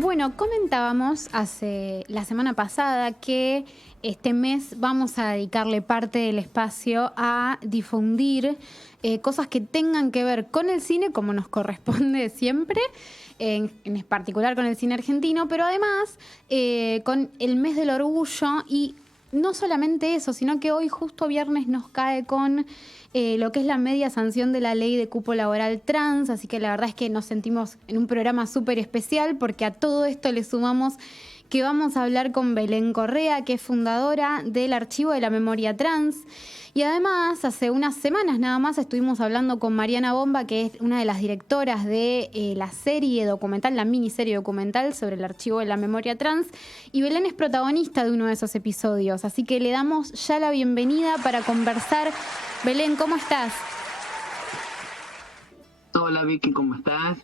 Bueno, comentábamos la semana pasada que este mes vamos a dedicarle parte del espacio a difundir cosas que tengan que ver con el cine, como nos corresponde siempre, en particular con el cine argentino, pero además con el mes del orgullo. Y no solamente eso, sino que hoy justo viernes nos cae con lo que es la media sanción de la ley de cupo laboral trans, así que la verdad es que nos sentimos en un programa súper especial porque a todo esto le sumamos que vamos a hablar con Belén Correa, que es fundadora del Archivo de la Memoria Trans. Y además, hace unas semanas nada más estuvimos hablando con Mariana Bomba, que es una de las directoras de la serie documental, la miniserie documental sobre el Archivo de la Memoria Trans. Y Belén es protagonista de uno de esos episodios, así que le damos ya la bienvenida para conversar. Belén, ¿cómo estás? Hola Vicky, ¿cómo estás?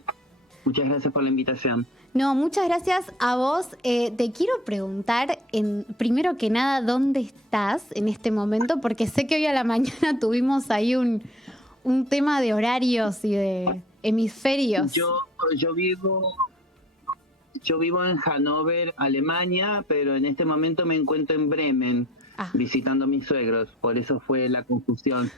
Muchas gracias por la invitación. No, muchas gracias a vos. Te quiero preguntar, primero que nada, ¿dónde estás en este momento? Porque sé que hoy a la mañana tuvimos ahí un tema de horarios y de hemisferios. Yo vivo en Hannover, Alemania, pero en este momento me encuentro en Bremen, visitando a mis suegros. Por eso fue la confusión.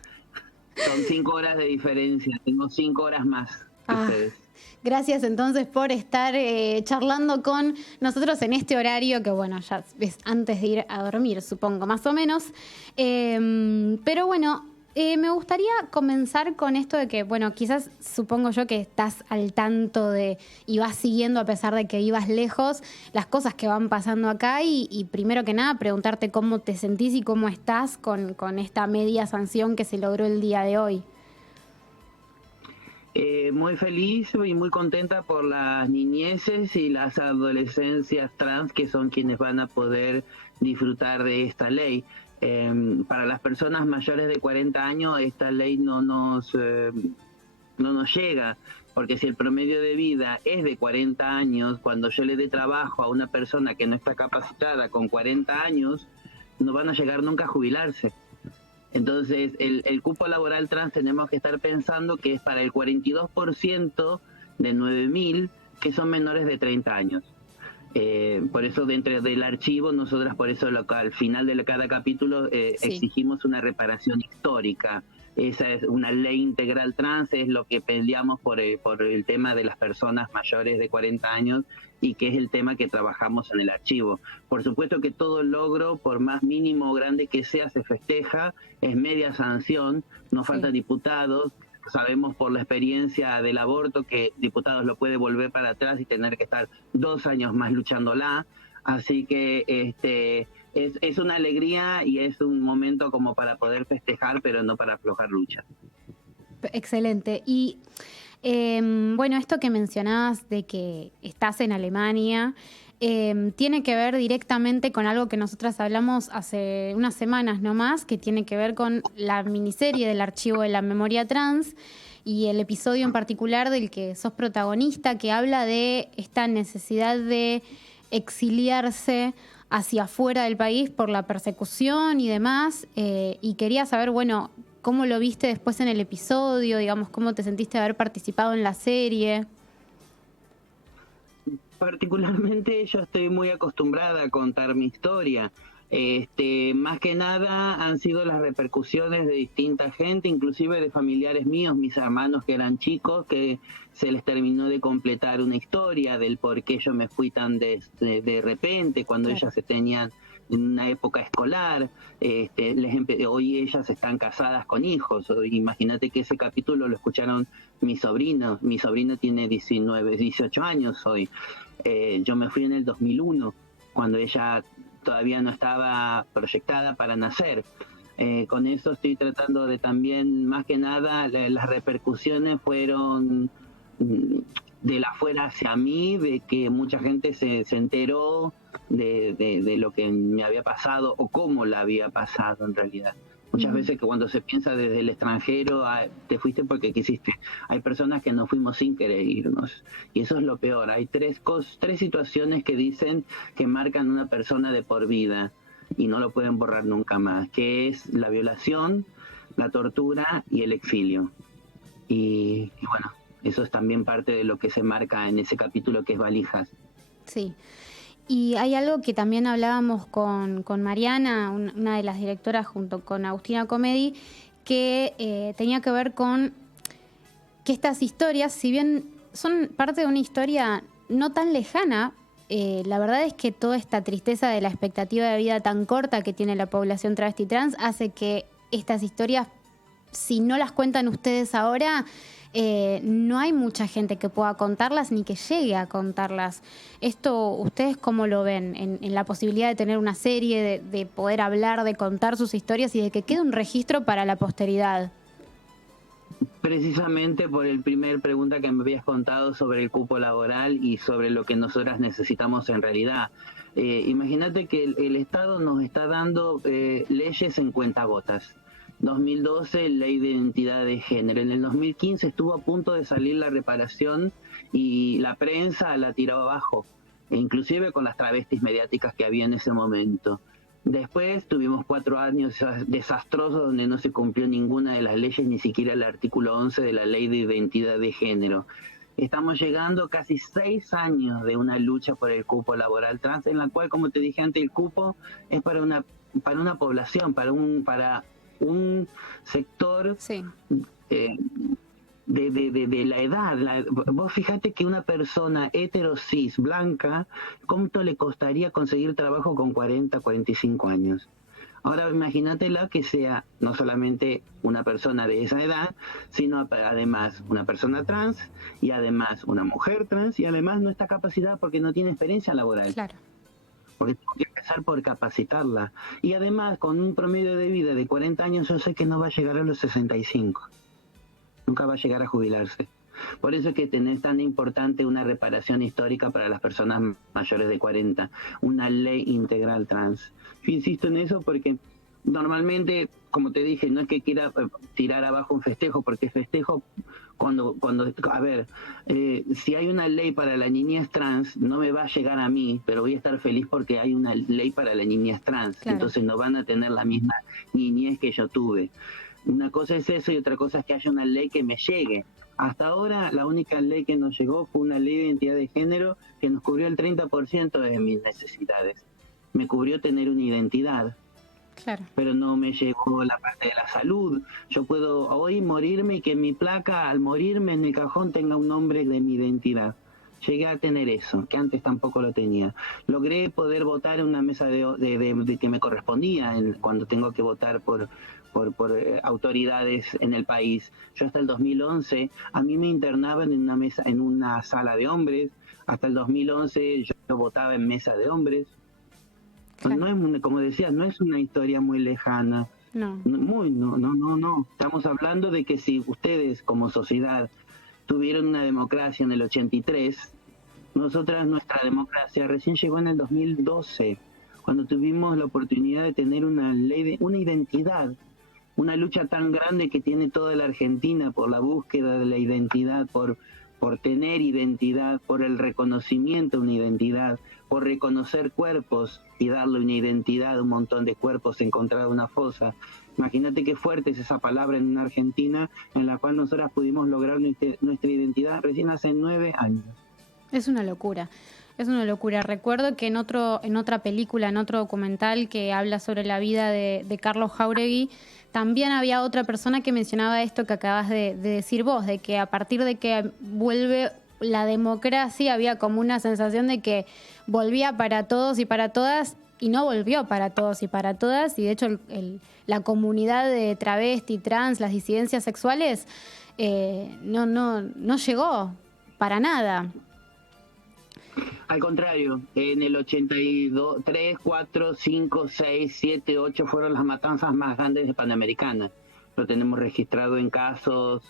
Son 5 horas de diferencia. Tengo 5 horas más que ustedes. Gracias entonces por estar charlando con nosotros en este horario, que bueno, ya es antes de ir a dormir, supongo, más o menos. Pero bueno, me gustaría comenzar con esto de que, bueno, quizás supongo yo que estás al tanto de y vas siguiendo, a pesar de que ibas lejos, las cosas que van pasando acá y primero que nada preguntarte cómo te sentís y cómo estás con esta media sanción que se logró el día de hoy. Muy feliz y muy contenta por las niñeces y las adolescencias trans que son quienes van a poder disfrutar de esta ley. Para las personas mayores de 40 años esta ley no nos llega, porque si el promedio de vida es de 40 años, cuando yo le dé trabajo a una persona que no está capacitada con 40 años, no van a llegar nunca a jubilarse. Entonces, el cupo laboral trans tenemos que estar pensando que es para el 42% de 9.000 que son menores de 30 años. Por eso dentro del archivo, nosotras por eso al final de cada capítulo exigimos una reparación histórica. Esa es una ley integral trans, es lo que peleamos por el tema de las personas mayores de 40 años y que es el tema que trabajamos en el archivo. Por supuesto que todo logro, por más mínimo o grande que sea, se festeja, es media sanción, nos faltan diputados. Sabemos por la experiencia del aborto que diputados lo puede volver para atrás y tener que estar 2 años más luchándola. Así que es una alegría y es un momento como para poder festejar, pero no para aflojar lucha. Excelente. Y bueno, esto que mencionabas de que estás en Alemania, tiene que ver directamente con algo que nosotras hablamos hace unas semanas nomás, que tiene que ver con la miniserie del Archivo de la Memoria Trans y el episodio en particular del que sos protagonista, que habla de esta necesidad de exiliarse hacia afuera del país por la persecución y demás. Y quería saber, bueno, ¿cómo lo viste después en el episodio? Digamos, ¿cómo te sentiste de haber participado en la serie? Particularmente yo estoy muy acostumbrada a contar mi historia. Más que nada han sido las repercusiones de distinta gente, inclusive de familiares míos, mis hermanos que eran chicos, que se les terminó de completar una historia del por qué yo me fui tan de repente, cuando ellas se tenían en una época escolar. Hoy ellas están casadas con hijos. Imagínate que ese capítulo lo escucharon mis sobrinos. Mi sobrina tiene 18 años hoy. Yo me fui en el 2001, cuando ella todavía no estaba proyectada para nacer. Con eso estoy tratando de también, más que nada, las repercusiones fueron de la afuera hacia mí, de que mucha gente se enteró de lo que me había pasado o cómo la había pasado en realidad. Muchas veces que cuando se piensa desde el extranjero, te fuiste porque quisiste. Hay personas que nos fuimos sin querer irnos. Y eso es lo peor. Hay tres situaciones que dicen que marcan a una persona de por vida y no lo pueden borrar nunca más, que es la violación, la tortura y el exilio. Y bueno, eso es también parte de lo que se marca en ese capítulo que es Valijas. Sí. Y hay algo que también hablábamos con Mariana, una de las directoras, junto con Agustina Comedi, que tenía que ver con que estas historias, si bien son parte de una historia no tan lejana, la verdad es que toda esta tristeza de la expectativa de vida tan corta que tiene la población travesti trans hace que estas historias, si no las cuentan ustedes ahora, no hay mucha gente que pueda contarlas ni que llegue a contarlas. Esto, ¿ustedes cómo lo ven? En la posibilidad de tener una serie, de poder hablar, de contar sus historias y de que quede un registro para la posteridad. Precisamente por el primer pregunta que me habías contado sobre el cupo laboral y sobre lo que nosotras necesitamos en realidad. Imagínate que el Estado nos está dando leyes en cuentagotas. 2012, ley de identidad de género. En el 2015 estuvo a punto de salir la reparación y la prensa la tiró abajo, e inclusive con las travestis mediáticas que había en ese momento. Después tuvimos 4 años desastrosos donde no se cumplió ninguna de las leyes, ni siquiera el artículo 11 de la Ley de Identidad de Género. Estamos llegando a casi 6 años de una lucha por el cupo laboral trans, en la cual, como te dije antes, el cupo es para una población, para un sector Sí. De la edad. Vos fíjate que una persona hetero-cis blanca, ¿cuánto le costaría conseguir trabajo con 40, 45 años? Ahora imagínatela que sea no solamente una persona de esa edad, sino además una persona trans, y además una mujer trans, y además no está capacitada porque no tiene experiencia laboral. Claro. Porque tengo que empezar por capacitarla. Y además, con un promedio de vida de 40 años, yo sé que no va a llegar a los 65. Nunca va a llegar a jubilarse. Por eso es que es tan importante una reparación histórica para las personas mayores de 40, una ley integral trans. Yo insisto en eso porque normalmente, como te dije, no es que quiera tirar abajo un festejo, porque festejo a ver, si hay una ley para la niñez trans, no me va a llegar a mí, pero voy a estar feliz porque hay una ley para la niñez trans. Claro. Entonces no van a tener la misma niñez que yo tuve. Una cosa es eso y otra cosa es que haya una ley que me llegue. Hasta ahora la única ley que nos llegó fue una ley de identidad de género que nos cubrió el 30% de mis necesidades. Me cubrió tener una identidad. Claro. Pero no me llegó la parte de la salud. Yo puedo hoy morirme y que mi placa al morirme en el cajón tenga un nombre de mi identidad. Llegué a tener eso, que antes tampoco lo tenía. Logré poder votar en una mesa de que me correspondía cuando tengo que votar por autoridades en el país. Yo hasta el 2011, a mí me internaban en una mesa, en una sala de hombres. Hasta el 2011 yo votaba en mesa de hombres. Claro. No es, como decías, no es una historia muy lejana. No. No. Estamos hablando de que si ustedes como sociedad tuvieron una democracia en el 83, nuestra democracia recién llegó en el 2012, cuando tuvimos la oportunidad de tener una ley, una identidad. Una lucha tan grande que tiene toda la Argentina por la búsqueda de la identidad, por tener identidad, por el reconocimiento de una identidad, por reconocer cuerpos y darle una identidad a un montón de cuerpos encontrados en una fosa. Imagínate qué fuerte es esa palabra en una Argentina en la cual nosotras pudimos lograr nuestra identidad recién hace 9 años. Es una locura. Es una locura. Recuerdo que en otra película, en otro documental que habla sobre la vida de Carlos Jáuregui, también había otra persona que mencionaba esto que acabas de decir vos, de que a partir de que vuelve la democracia había como una sensación de que volvía para todos y para todas, y no volvió para todos y para todas, y de hecho la comunidad de travesti, trans, las disidencias sexuales no llegó para nada. Al contrario, en el 82, 3, 4, 5, 6, 7, 8 fueron las matanzas más grandes de Panamericana. Lo tenemos registrado en casos,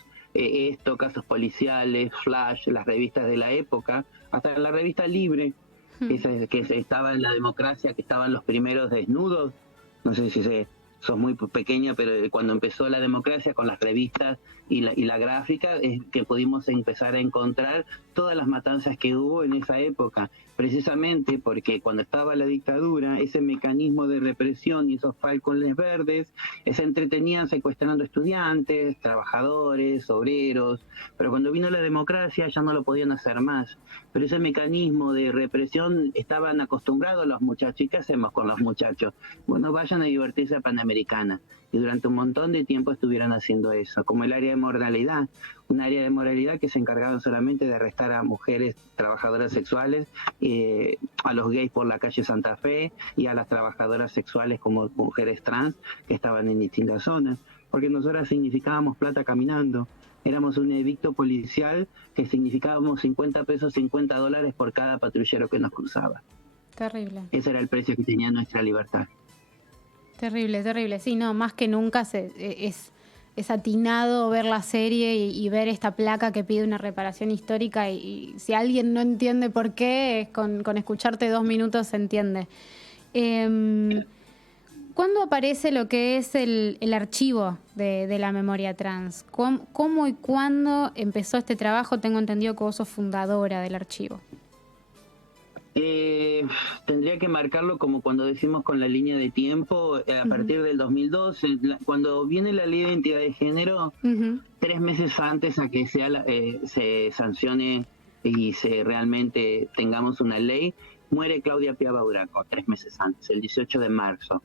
casos policiales, Flash, las revistas de la época, hasta la revista Libre, que estaba en la democracia, que estaban los primeros desnudos. No sé si sos muy pequeña, pero cuando empezó la democracia con las revistas y la gráfica, es que pudimos empezar a encontrar todas las matanzas que hubo en esa época, precisamente porque cuando estaba la dictadura, ese mecanismo de represión y esos falcones verdes se entretenían secuestrando estudiantes, trabajadores, obreros, pero cuando vino la democracia ya no lo podían hacer más. Pero ese mecanismo de represión estaban acostumbrados los muchachos. ¿Y qué hacemos con los muchachos? Bueno, vayan a divertirse a Panamericana. Y durante un montón de tiempo estuvieron haciendo eso, como el área de moralidad, un área de moralidad que se encargaban solamente de arrestar a mujeres trabajadoras sexuales, a los gays por la calle Santa Fe y a las trabajadoras sexuales como mujeres trans que estaban en distintas zonas, porque nosotras significábamos plata caminando. Éramos un edicto policial que significábamos 50 pesos, 50 dólares por cada patrullero que nos cruzaba. Terrible. Ese era el precio que tenía nuestra libertad. Terrible, terrible. Sí, no, más que nunca es atinado ver la serie y ver esta placa que pide una reparación histórica y si alguien no entiende por qué, con escucharte 2 minutos se entiende. ¿Cuándo aparece lo que es el archivo de la memoria trans? ¿Cómo y cuándo empezó este trabajo? Tengo entendido que vos sos fundadora del archivo. Tendría que marcarlo como cuando decimos con la línea de tiempo, a partir del 2012, cuando viene la ley de identidad de género, 3 meses antes a que se sancione y realmente tengamos una ley, muere Claudia Piaba Uraco, 3 meses antes, el 18 de marzo.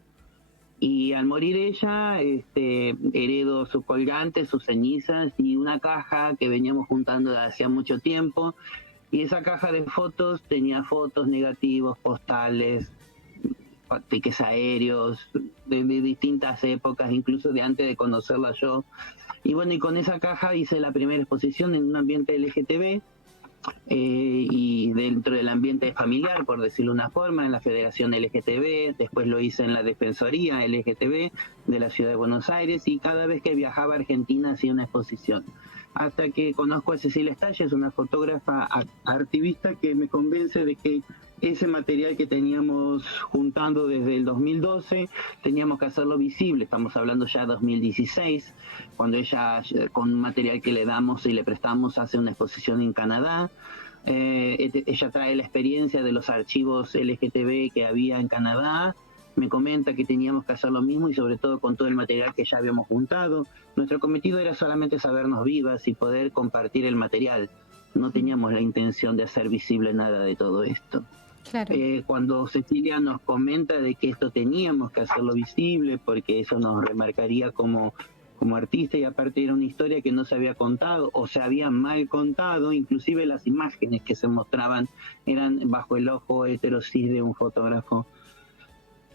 Y al morir ella, heredo su colgante, sus cenizas y una caja que veníamos juntando desde hacía mucho tiempo. Y esa caja de fotos tenía fotos, negativos, postales, tickets aéreos, de distintas épocas, incluso de antes de conocerla yo. Y bueno, y con esa caja hice la primera exposición en un ambiente LGTB, y dentro del ambiente familiar, por decirlo de una forma, en la Federación LGTB, después lo hice en la Defensoría LGTB de la Ciudad de Buenos Aires, y cada vez que viajaba a Argentina hacía una exposición. Hasta que conozco a Cecilia Stalla, es una fotógrafa activista que me convence de que ese material que teníamos juntando desde el 2012, teníamos que hacerlo visible. Estamos hablando ya de 2016, cuando ella, con un material que le damos y le prestamos, hace una exposición en Canadá. Ella trae la experiencia de los archivos LGTB que había en Canadá, me comenta que teníamos que hacer lo mismo y sobre todo con todo el material que ya habíamos juntado. Nuestro cometido era solamente sabernos vivas y poder compartir el material. No teníamos la intención de hacer visible nada de todo esto. Claro. Cuando Cecilia nos comenta de que esto teníamos que hacerlo visible porque eso nos remarcaría como artista, y aparte era una historia que no se había contado o se había mal contado, inclusive las imágenes que se mostraban eran bajo el ojo heterosis de un fotógrafo.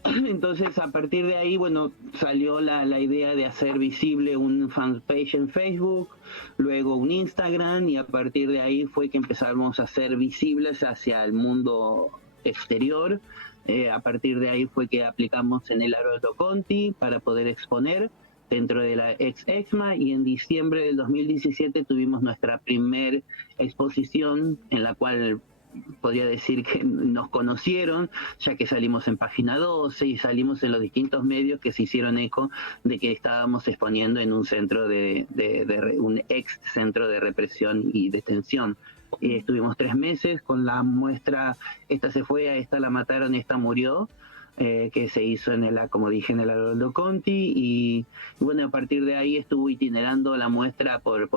Entonces, a partir de ahí, bueno, salió la idea de hacer visible un fanpage en Facebook, luego un Instagram, y a partir de ahí fue que empezamos a hacer visibles hacia el mundo exterior. A partir de ahí fue que aplicamos en el Haroldo Conti para poder exponer dentro de la ex-EXMA, y en diciembre del 2017 tuvimos nuestra primer exposición en la cual podría decir que nos conocieron, ya que salimos en Página 12 y salimos en los distintos medios que se hicieron eco de que estábamos exponiendo en un centro un ex centro de represión y detención. Estuvimos 3 meses con la muestra Esta se fue, a esta la mataron, esta murió, que se hizo como dije, en el Haroldo Conti, y bueno, a partir de ahí estuvo itinerando la muestra por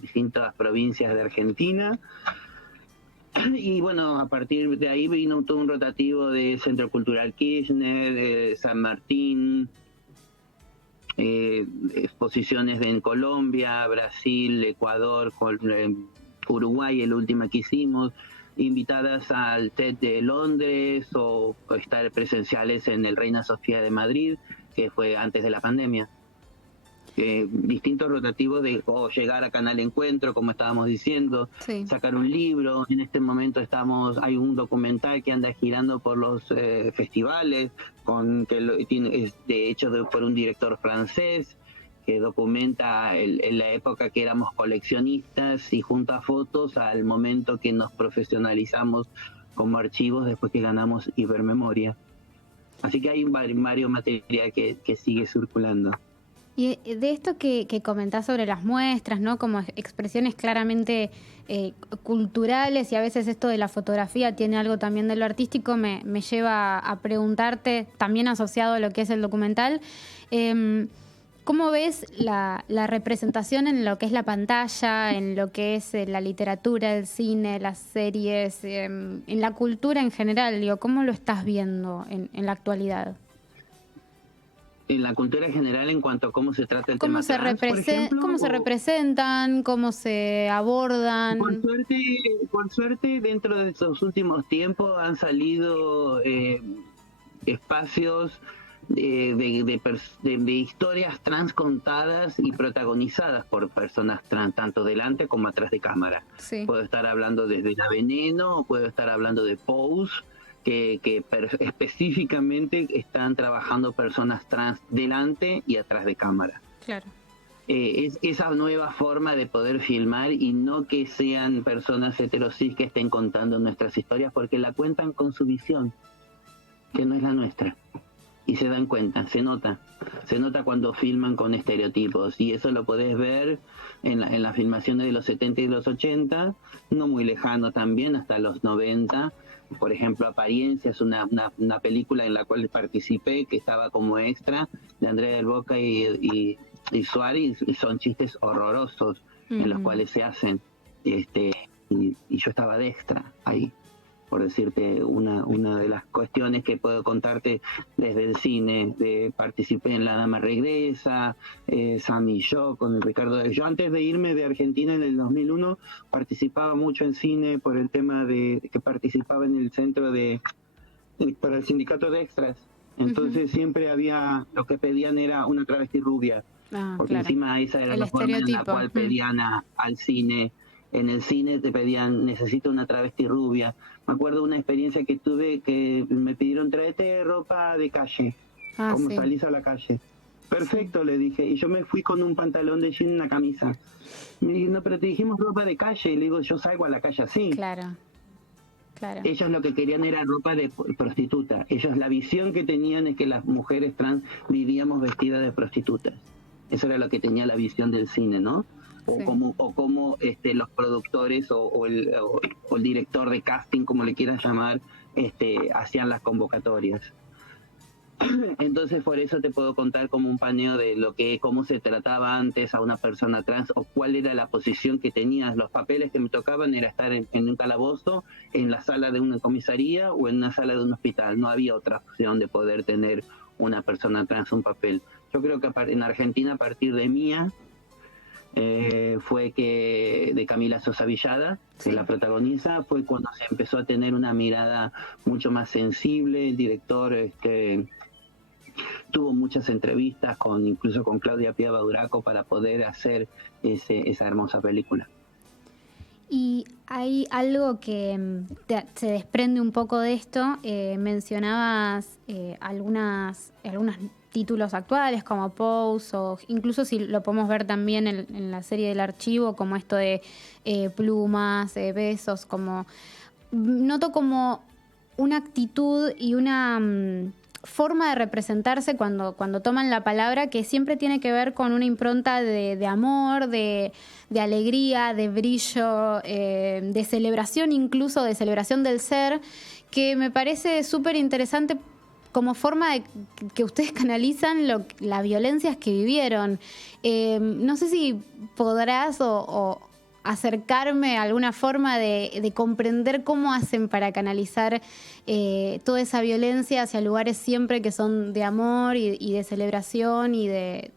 distintas provincias de Argentina. Y bueno, a partir de ahí vino todo un rotativo de Centro Cultural Kirchner, de San Martín, exposiciones en Colombia, Brasil, Ecuador, Uruguay, el último que hicimos, invitadas al TED de Londres o estar presenciales en el Reina Sofía de Madrid, que fue antes de la pandemia. Distintos rotativos de llegar a Canal Encuentro, como estábamos diciendo, sí, sacar un libro. En este momento hay un documental que anda girando por los festivales, es de hecho por un director francés que documenta en la época que éramos coleccionistas y junta fotos al momento que nos profesionalizamos como archivos después que ganamos Ibermemoria. Así que hay varios material que sigue circulando. Y de esto que comentás sobre las muestras, ¿no? Como expresiones claramente culturales, y a veces esto de la fotografía tiene algo también de lo artístico, me lleva a preguntarte, también asociado a lo que es el documental, ¿cómo ves la representación en lo que es la pantalla, en lo que es la literatura, el cine, las series, en la cultura en general? Digo, ¿cómo lo estás viendo en la actualidad? En la cultura en general, en cuanto a cómo se trata el tema trans, por ejemplo, ¿Cómo se representan? ¿Cómo se abordan? por suerte, dentro de estos últimos tiempos han salido espacios de historias trans contadas y protagonizadas por personas trans, tanto delante como atrás de cámara. Sí. Puedo estar hablando desde La Veneno, o puedo estar hablando de Pose, que específicamente están trabajando personas trans delante y atrás de cámara. Claro. Es esa nueva forma de poder filmar y no que sean personas heterosis que estén contando nuestras historias, porque la cuentan con su visión, que no es la nuestra. Y se dan cuenta, se nota cuando filman con estereotipos, y eso lo podés ver en las filmaciones de los 70 y los 80, no muy lejano también, hasta los 90. Por ejemplo, Apariencia es una película en la cual participé, que estaba como extra, de Andrea del Boca y Suárez, y son chistes horrorosos en los cuales se hacen, y yo estaba de extra ahí, por decirte una de las cuestiones que puedo contarte desde el cine. Participé en La Dama Regresa, Sam y yo, con Ricardo. Yo antes de irme de Argentina en el 2001 participaba mucho en cine por el tema de que participaba en el centro para el sindicato de extras. Entonces siempre había, lo que pedían era una travesti rubia, porque claro, encima esa era la forma en la cual pedían al cine. En el cine te pedían, necesito una travesti rubia. Me acuerdo una experiencia que tuve, que me pidieron, tráete ropa de calle, como salís a la calle. Perfecto, le dije, y yo me fui con un pantalón de jean y una camisa. Me dije, no, pero te dijimos ropa de calle, y le digo, yo salgo a la calle así. Claro. Ellos lo que querían era ropa de prostituta. Ellos, la visión que tenían es que las mujeres trans vivíamos vestidas de prostitutas. Eso era lo que tenía la visión del cine, ¿no? O como los productores o el director de casting, como le quieras llamar, hacían las convocatorias. Entonces, por eso te puedo contar como un paneo de cómo se trataba antes a una persona trans, o cuál era la posición que tenías. Los papeles que me tocaban era estar en un calabozo, en la sala de una comisaría o en una sala de un hospital. No había otra opción de poder tener una persona trans un papel. Yo creo que en Argentina, a partir de Mía, fue que de Camila Sosa Villada, que la protagoniza, fue cuando se empezó a tener una mirada mucho más sensible. El director tuvo muchas entrevistas incluso con Claudia Piava Duraco para poder hacer esa hermosa película. Y hay algo que se desprende un poco de esto. Mencionabas algunos títulos actuales como Pose, o incluso si lo podemos ver también en la serie del Archivo, como esto de Plumas, Besos, como noto como una actitud y una forma de representarse cuando toman la palabra, que siempre tiene que ver con una impronta de amor, de alegría, de brillo, de celebración, incluso de celebración del ser, que me parece súper interesante como forma de que ustedes canalizan las violencias que vivieron. No sé si podrás o acercarme a alguna forma de comprender cómo hacen para canalizar toda esa violencia hacia lugares siempre que son de amor y de celebración y de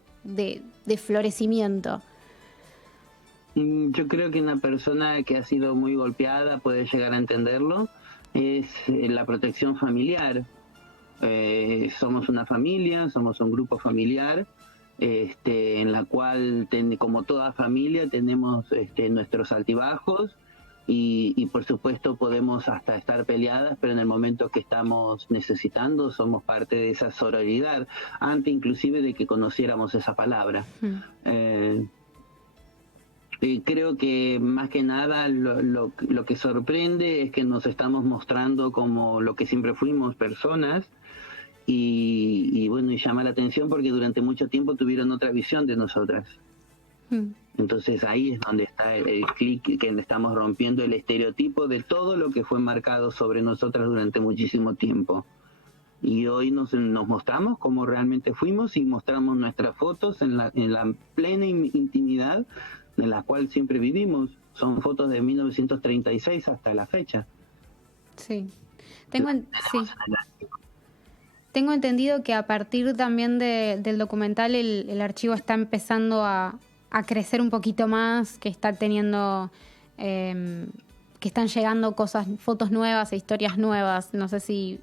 florecimiento. Yo creo que una persona que ha sido muy golpeada puede llegar a entenderlo. Es la protección familiar. Somos una familia, somos un grupo familiar, en la cual, como toda familia, tenemos nuestros altibajos y por supuesto podemos hasta estar peleadas, pero en el momento que estamos necesitando somos parte de esa sororidad, antes inclusive de que conociéramos esa palabra. Creo que más que nada lo que sorprende es que nos estamos mostrando como lo que siempre fuimos, personas y bueno, y llama la atención porque durante mucho tiempo tuvieron otra visión de nosotras. Entonces ahí es donde está el clic, que estamos rompiendo el estereotipo de todo lo que fue marcado sobre nosotras durante muchísimo tiempo. Y hoy nos mostramos como realmente fuimos y mostramos nuestras fotos en la plena intimidad en la cual siempre vivimos. Son fotos de 1936 hasta la fecha. Sí. Tengo entendido que a partir también del documental el archivo está empezando a crecer un poquito más, que está teniendo, que están llegando fotos nuevas e historias nuevas. No sé si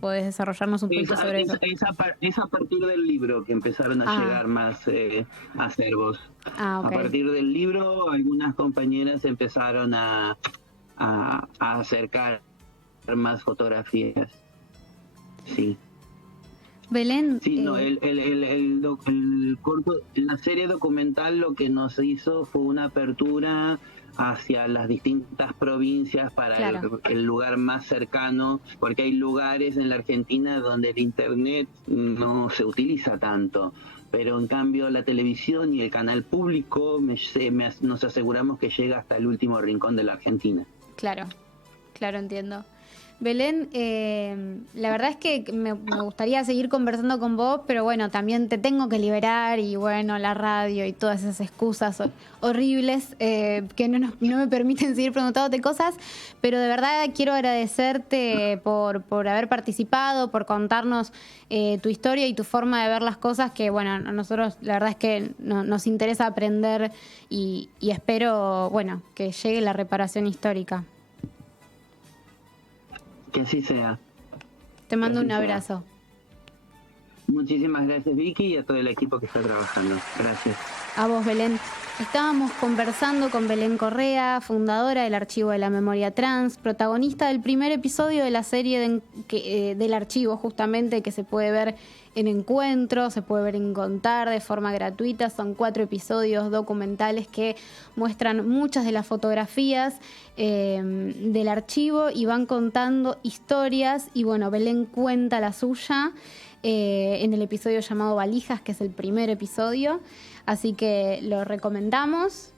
podés desarrollarnos un poquito sobre eso. Es a partir del libro que empezaron a llegar más acervos. Okay. A partir del libro, algunas compañeras empezaron a acercar más fotografías. Sí. Belén. Sí, no, el corto, la serie documental lo que nos hizo fue una apertura hacia las distintas provincias para el lugar más cercano, porque hay lugares en la Argentina donde el internet no se utiliza tanto, pero en cambio la televisión y el canal público nos aseguramos que llega hasta el último rincón de la Argentina. Claro, entiendo. Belén, la verdad es que me gustaría seguir conversando con vos, pero bueno, también te tengo que liberar y bueno, la radio y todas esas excusas horribles que no me permiten seguir preguntándote cosas, pero de verdad quiero agradecerte por haber participado, por contarnos tu historia y tu forma de ver las cosas, que bueno, a nosotros la verdad es que nos interesa aprender y espero, bueno, que llegue la reparación histórica. Que así sea. Te mando un abrazo. Muchísimas gracias, Vicky, y a todo el equipo que está trabajando. Gracias. A vos, Belén. Estábamos conversando con Belén Correa, fundadora del Archivo de la Memoria Trans, protagonista del primer episodio de la serie del archivo, justamente, que se puede ver en Encuentro, se puede ver en Contar de forma gratuita. Son 4 episodios documentales que muestran muchas de las fotografías del archivo y van contando historias. Y bueno, Belén cuenta la suya en el episodio llamado Valijas, que es el primer episodio. Así que lo recomendamos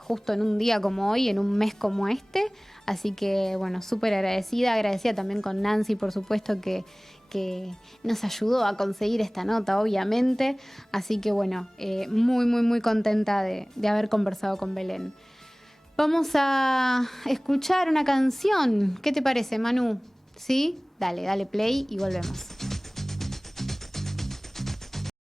justo en un día como hoy, en un mes como este. Así que, bueno, súper agradecida también con Nancy, por supuesto, que nos ayudó a conseguir esta nota, obviamente. Así que, bueno, muy, muy, muy contenta de haber conversado con Belén. Vamos a escuchar una canción. ¿Qué te parece, Manu? ¿Sí? Dale play y volvemos.